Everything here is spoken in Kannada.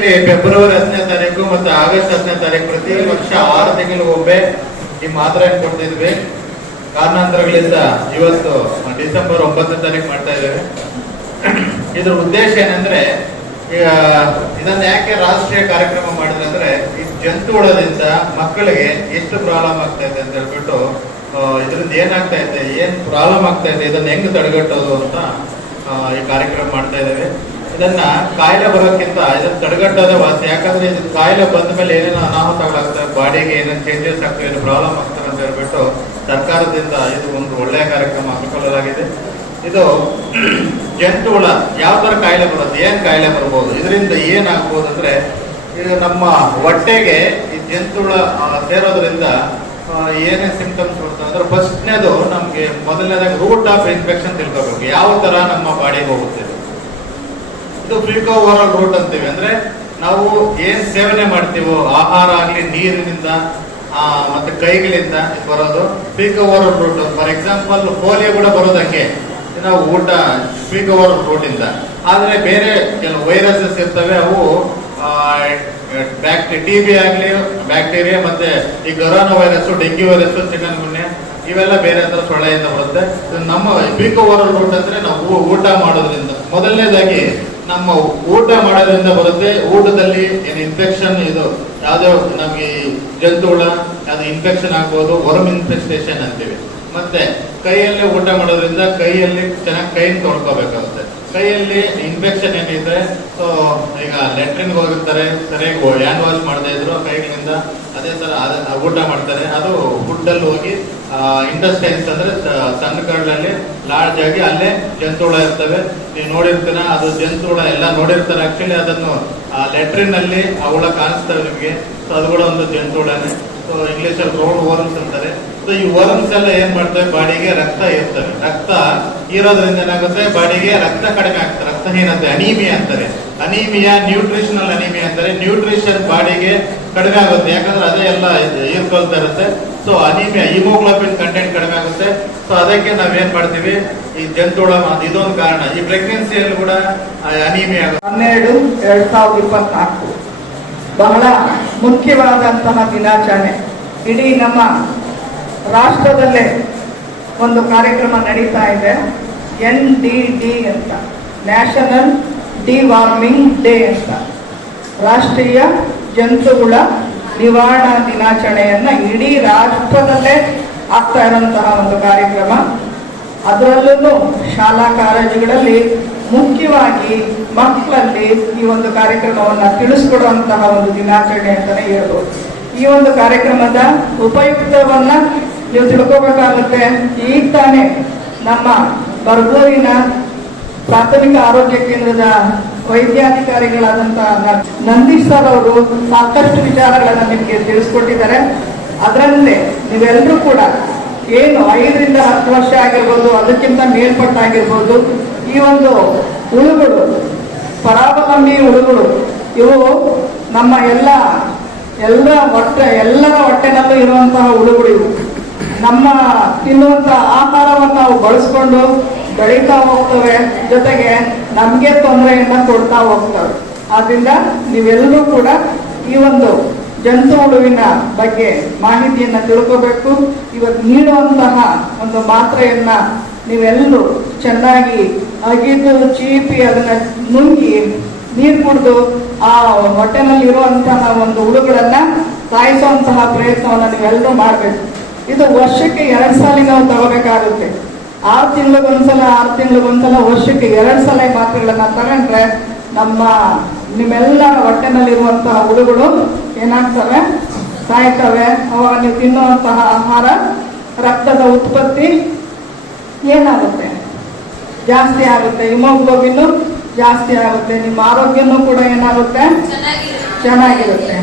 ಆಕ್ಚುಲಿ ಫೆಬ್ರವರಿ ಹತ್ತನೇ ತಾರೀಕು ಮತ್ತೆ ಆಗಸ್ಟ್ ಹತ್ತನೇ ತಾರೀಕು ಪ್ರತಿ ವರ್ಷ ಆರು ತಿಂಗಳು ಒಬ್ಬೆ ಈ ಮಾತ್ರೆ ಕೊಡ್ತಿದ್ವಿ. ಕಾರಣಾಂತರಗಳಿಂದ ಇವತ್ತು ಡಿಸೆಂಬರ್ ಒಂಬತ್ತನೇ ತಾರೀಕು ಮಾಡ್ತಾ ಇದ್ದೇವೆ. ಇದ್ರ ಉದ್ದೇಶ ಏನಂದ್ರೆ ಈಗ ಇದನ್ನ ಯಾಕೆ ರಾಷ್ಟ್ರೀಯ ಕಾರ್ಯಕ್ರಮ ಮಾಡಿದ್ರೆ ಅಂದ್ರೆ, ಈ ಜಂತು ಹುಳದಿಂದ ಮಕ್ಕಳಿಗೆ ಎಷ್ಟು ಪ್ರಾಬ್ಲಮ್ ಆಗ್ತಾ ಇದೆ ಅಂತ ಹೇಳ್ಬಿಟ್ಟು ಇದರಿಂದ ಏನಾಗ್ತಾ ಇದೆ, ಏನ್ ಪ್ರಾಬ್ಲಮ್ ಆಗ್ತಾ ಇದೆ, ಇದನ್ನ ಹೆಂಗ್ ತಡೆಗಟ್ಟೋದು ಅಂತ ಈ ಕಾರ್ಯಕ್ರಮ ಮಾಡ್ತಾ ಇದ್ದೇವೆ. ಇದನ್ನ ಕಾಯಿಲೆ ಬರೋಕ್ಕಿಂತ ಇದನ್ನ ತಡೆಗಟ್ಟೋದೇ ವಾಸಿ. ಯಾಕಂದ್ರೆ ಇದು ಕಾಯಿಲೆ ಬಂದ ಮೇಲೆ ಏನೇನೋ ಅನಾಹುತಗಳಾಗ್ತವೆ, ಬಾಡಿಗೆ ಏನೇನು ಚೇಂಜಸ್ ಆಗ್ತವೆ, ಏನು ಪ್ರಾಬ್ಲಮ್ ಆಗ್ತದೆ ಅಂತ ಹೇಳ್ಬಿಟ್ಟು ಸರ್ಕಾರದಿಂದ ಇದು ಒಂದು ಒಳ್ಳೆಯ ಕಾರ್ಯಕ್ರಮ ಹಮ್ಮಿಕೊಳ್ಳಲಾಗಿದೆ. ಇದು ಜಂತು ಹುಳ ಯಾವ ಥರ ಕಾಯಿಲೆ ಬರುತ್ತೆ, ಏನು ಕಾಯಿಲೆ ಬರ್ಬೋದು, ಇದರಿಂದ ಏನಾಗ್ಬೋದು ಅಂದ್ರೆ, ಇದು ನಮ್ಮ ಹೊಟ್ಟೆಗೆ ಈ ಜಂತು ಹುಳ ಸೇರೋದ್ರಿಂದ ಏನೇನು ಏನೇ ಸಿಂಪ್ಟಮ್ಸ್ ಬರ್ತದೆ ಅಂದ್ರೆ ಫಸ್ಟ್ನೇದು ನಮಗೆ ಮೊದಲನೇದಾಗ ರೂಟ್ ಆಫ್ ಇನ್ಫೆಕ್ಷನ್ ತಿಳ್ಕೋಬೇಕು. ಯಾವ ತರ ನಮ್ಮ ಬಾಡಿಗೆ ಹೋಗುತ್ತೆ. ಇದು. ಫ್ರೀಕೋ ಓರಲ್ ರೂಟ್ ಅಂತೀವಿ. ಅಂದ್ರೆ ನಾವು ಏನ್ ಸೇವನೆ ಮಾಡ್ತೀವೋ, ಆಹಾರ ಆಗ್ಲಿ, ನೀರಿನಿಂದ ಮತ್ತೆ ಕೈಗಳಿಂದ ಬರೋದು feco oral route for example polio ಕೂಡ ಬರೋದಕ್ಕೆ ನಾವು ಊಟ ಫ್ರೀಕೋ ಕವರ್ ರೂಟ್ ಇಂದ. ಆದ್ರೆ ಬೇರೆ ಕೆಲವು ವೈರಸಸ್ ಇರ್ತವೆ, ಅವು ಟಿ ಬಿ ಆಗ್ಲಿ ಬ್ಯಾಕ್ಟೀರಿಯಾ ಮತ್ತೆ ಈ corona virus dengue virus chikungunya ಇವೆಲ್ಲ ಬೇರೆ ತರ ಸೊಳ್ಳೆಯಿಂದ ಬರುತ್ತೆ. ನಮ್ಮ ಫ್ರೀಕೋ ಓವರ್ ರೂಟ್ ಅಂದ್ರೆ ನಾವು ಊಟ ಮಾಡೋದ್ರಿಂದ. ಮೊದಲನೇದಾಗಿ ನಮ್ಮ ಊಟ ಮಾಡೋದ್ರಿಂದ ಬರುತ್ತೆ. ಊಟದಲ್ಲಿ ಏನು ಇನ್ಫೆಕ್ಷನ್ ಇದು, ಯಾವುದೋ ನಮಗೆ ಈ ಜಂತು ಹುಳ ಯಾವ್ದು ಇನ್ಫೆಕ್ಷನ್ ಆಗ್ಬೋದು ವರ್ಮ್ ಇನ್ಫೆಸ್ಟೇಷನ್ ಅಂತೀವಿ. ಮತ್ತೆ ಕೈಯಲ್ಲಿ ಊಟ ಮಾಡೋದ್ರಿಂದ ಕೈಯಲ್ಲಿ ಚೆನ್ನಾಗಿ ಕೈನ ತೊಳ್ಕೊಬೇಕಾಗುತ್ತೆ. ಕೈಯಲ್ಲಿ ಇನ್ಫೆಕ್ಷನ್ ಏನಿದೆ ಸೊ ಈಗ ಲೆಟ್ರಿನ್ಗೆ ಹೋಗಿರ್ತಾರೆ ಸರಿಯಾಗಿ ಹ್ಯಾಂಡ್ ವಾಶ್ ಮಾಡ್ತಾ ಇದ್ರು ಕೈಗಳಿಂದ ಅದೇ ತರ ಊಟ ಮಾಡ್ತಾರೆ. ಅದು ಫುಡ್ ಅಲ್ಲಿ ಹೋಗಿ ಇಂಡಸ್ಟೈನ್ಸ್ ಅಂದ್ರೆ ಸಣ್ಣ ಕಡಲಲ್ಲಿ ಲಾರ್ಜ್ ಆಗಿ ಅಲ್ಲೇ ಜಂತುಹುಳ ಇರ್ತವೆ. ನೀವು ನೋಡಿರ್ತೀರ, ಅದು ಜಂತುಹುಳ ಎಲ್ಲ ನೋಡಿರ್ತಾರೆ. ಆಕ್ಚುಲಿ ಅದನ್ನು ಲೆಟ್ರಿನ್ ಅಲ್ಲಿ ಆ ಹುಳ ಕಾಣಿಸ್ತವೆ ನಿಮಗೆ. ಸೊ ಅದು ಕೂಡ ಒಂದು ಜಂತುಹುಳನೇ. ಸೊ ಇಂಗ್ಲಿಷ್ ಅಲ್ಲಿ ರೋಡ್ ವರ್ಮ್ಸ್ ಅಂತಾರೆ. ಸೊ ಈ ವರ್ಮ್ಸ್ ಎಲ್ಲ ಏನ್ ಮಾಡ್ತವೆ ಬಾಡಿಗೆ ರಕ್ತ ಇರ್ತವೆ ರಕ್ತ ಇರೋದ್ರಿಂದ ಏನಾಗುತ್ತೆ? ಬಾಡಿಗೆ ರಕ್ತ ಕಡಿಮೆ ಆಗ್ತದೆ. ರಕ್ತಹೀನತೆ, ಅನೀಮಿಯಾ ಅಂತಾರೆ. ಅನೀಮಿಯಾ, ನ್ಯೂಟ್ರಿಷನಲ್ ಅನೀಮಿಯಾ ಅಂತಾರೆ. ನ್ಯೂಟ್ರಿಷನ್ ಬಾಡಿಗೆ ಕಡಿಮೆ ಆಗುತ್ತೆ. ಯಾಕಂದ್ರೆ ಅದೇ ಎಲ್ಲ ಹೀರ್ಕೊಳ್ತಾ ಇರುತ್ತೆ. ಸೊ ಅನೀಮಿಯಾ, ಹಿಮೋಗ್ಲೋಬಿನ್ ಕಂಟೆಂಟ್ ಕಡಿಮೆ ಆಗುತ್ತೆ. ಸೊ ಅದಕ್ಕೆ ನಾವೇನ್ ಮಾಡ್ತೀವಿ? ಈ ಜಂತುಳ ಇದೊಂದು ಕಾರಣ. ಈ ಪ್ರೆಗ್ನೆನ್ಸಿಯಲ್ಲಿ ಕೂಡ ಅನೀಮಿಯಾ ಹನ್ನೆರಡು, ಎರಡ್ ಸಾವಿರದ ಇಪ್ಪತ್ನಾಲ್ಕು. ಬಹಳ ಮುಖ್ಯವಾದಂತಹ ದಿನಾಚರಣೆ. ಇಡೀ ನಮ್ಮ ರಾಷ್ಟ್ರದಲ್ಲೇ ಒಂದು ಕಾರ್ಯಕ್ರಮ ನಡೀತಾ ಇದೆ. ಎನ್ ಡಿ ಡಿ ಅಂತ. ನ್ಯಾಷನಲ್ ಡಿ ವಾರ್ಮಿಂಗ್ ಡೇ ಅಂತ. ರಾಷ್ಟ್ರೀಯ ಜಂತುಗಳ ನಿವಾರಣಾ ದಿನಾಚರಣೆಯನ್ನು ಇಡೀ ರಾಷ್ಟ್ರದಲ್ಲೇ ಆಗ್ತಾ ಇರುವಂತಹ ಒಂದು ಕಾರ್ಯಕ್ರಮ. ಅದರಲ್ಲೂ ಶಾಲಾ ಕಾಲೇಜುಗಳಲ್ಲಿ ಮುಖ್ಯವಾಗಿ ಮಕ್ಕಳಲ್ಲಿ ಈ ಒಂದು ಕಾರ್ಯಕ್ರಮವನ್ನು ತಿಳಿಸ್ಕೊಡುವಂತಹ ಒಂದು ದಿನಾಚರಣೆ ಅಂತಲೇ ಹೇಳ್ಬೋದು. ಈ ಒಂದು ಕಾರ್ಯಕ್ರಮದ ಉಪಯುಕ್ತವನ್ನ ನೀವು ತಿಳ್ಕೋಬೇಕಾಗುತ್ತೆ, ಈಗ ತಾನೇ ನಮ್ಮ ಬರ್ಗೂರಿನ ಪ್ರಾಥಮಿಕ ಆರೋಗ್ಯ ಕೇಂದ್ರದ ವೈದ್ಯಾಧಿಕಾರಿಗಳಾದಂತಹ ನಂದೀಶ್ ಸರ್ ಅವರು ಸಾಕಷ್ಟು ವಿಚಾರಗಳನ್ನು ನಿಮಗೆ ತಿಳಿಸ್ಕೊಟ್ಟಿದ್ದಾರೆ. ಅದರಲ್ಲೇ ನೀವೆಲ್ಲರೂ ಕೂಡ ಏನು ಐದರಿಂದ ಹತ್ತು ವರ್ಷ ಆಗಿರ್ಬೋದು, ಅದಕ್ಕಿಂತ ಮೇಲ್ಪಟ್ಟಾಗಿರ್ಬೋದು ಈ ಒಂದು ಹುಳುಗಳು ಪರಾವಲಂಬಿ ಹುಳುಗಳು, ಇವು ನಮ್ಮ ಎಲ್ಲ ಎಲ್ಲ ಹೊಟ್ಟೆ, ಎಲ್ಲರ ಹೊಟ್ಟೆನಲ್ಲೂ ಇರುವಂತಹ ಹುಳುಗಳು ಇವು. ನಮ್ಮ ತಿನ್ನುವಂತ ಆಹಾರವನ್ನು ನಾವು ಬಳಸ್ಕೊಂಡು ಬೆಳೀತಾ ಹೋಗ್ತವೆ. ಜೊತೆಗೆ ನಮಗೆ ತೊಂದರೆಯನ್ನ ಕೊಡ್ತಾ ಹೋಗ್ತವೆ. ಆದ್ರಿಂದ ನೀವೆಲ್ಲರೂ ಕೂಡ ಈ ಒಂದು ಜಂತು ಹುಳುವಿನ ಬಗ್ಗೆ ಮಾಹಿತಿಯನ್ನ ತಿಳ್ಕೋಬೇಕು. ಇವತ್ತು ನೀಡುವಂತಹ ಒಂದು ಮಾತ್ರೆಯನ್ನ ನೀವೆಲ್ಲರೂ ಚೆನ್ನಾಗಿ ಅಗಿದು ಚೀಪಿ ಅದನ್ನ ನುಂಗಿ ನೀರು ಕುಡಿದು ಆ ಹೊಟ್ಟೆನಲ್ಲಿ ಇರುವಂತಹ ಒಂದು ಹುಳುಗಳನ್ನ ಸಾಯಿಸುವಂತಹ ಪ್ರಯತ್ನವನ್ನ ನೀವೆಲ್ಲರೂ ಮಾಡಬೇಕು. ಇದು ವರ್ಷಕ್ಕೆ ಎರಡು ಸಲ ನಾವು ತಗೋಬೇಕಾಗುತ್ತೆ. ಆರು ತಿಂಗಳಿಗೊಂದ್ಸಲ ಆರು ತಿಂಗಳಿಗೊಂದ್ಸಲ ವರ್ಷಕ್ಕೆ ಎರಡು ಸಲ ಮಾತ್ರೆಗಳನ್ನು ತಗೊಂಡ್ರೆ ನಮ್ಮ ನಿಮ್ಮೆಲ್ಲರ ಹೊಟ್ಟೆನಲ್ಲಿರುವಂತಹ ಹುಳುಗಳು ಏನಾಗ್ತವೆ? ಸಾಯ್ತವೆ ಅವಾಗ ನೀವು ತಿನ್ನುವಂತಹ ಆಹಾರ ರಕ್ತದ ಉತ್ಪತ್ತಿ ಏನಾಗುತ್ತೆ? ಜಾಸ್ತಿ ಆಗುತ್ತೆ. ಹಿಮೋಗ್ಲೋಬಿನ್ ಜಾಸ್ತಿ ಆಗುತ್ತೆ. ನಿಮ್ಮ ಆರೋಗ್ಯನೂ ಕೂಡ ಏನಾಗುತ್ತೆ? ಚೆನ್ನಾಗಿರುತ್ತೆ.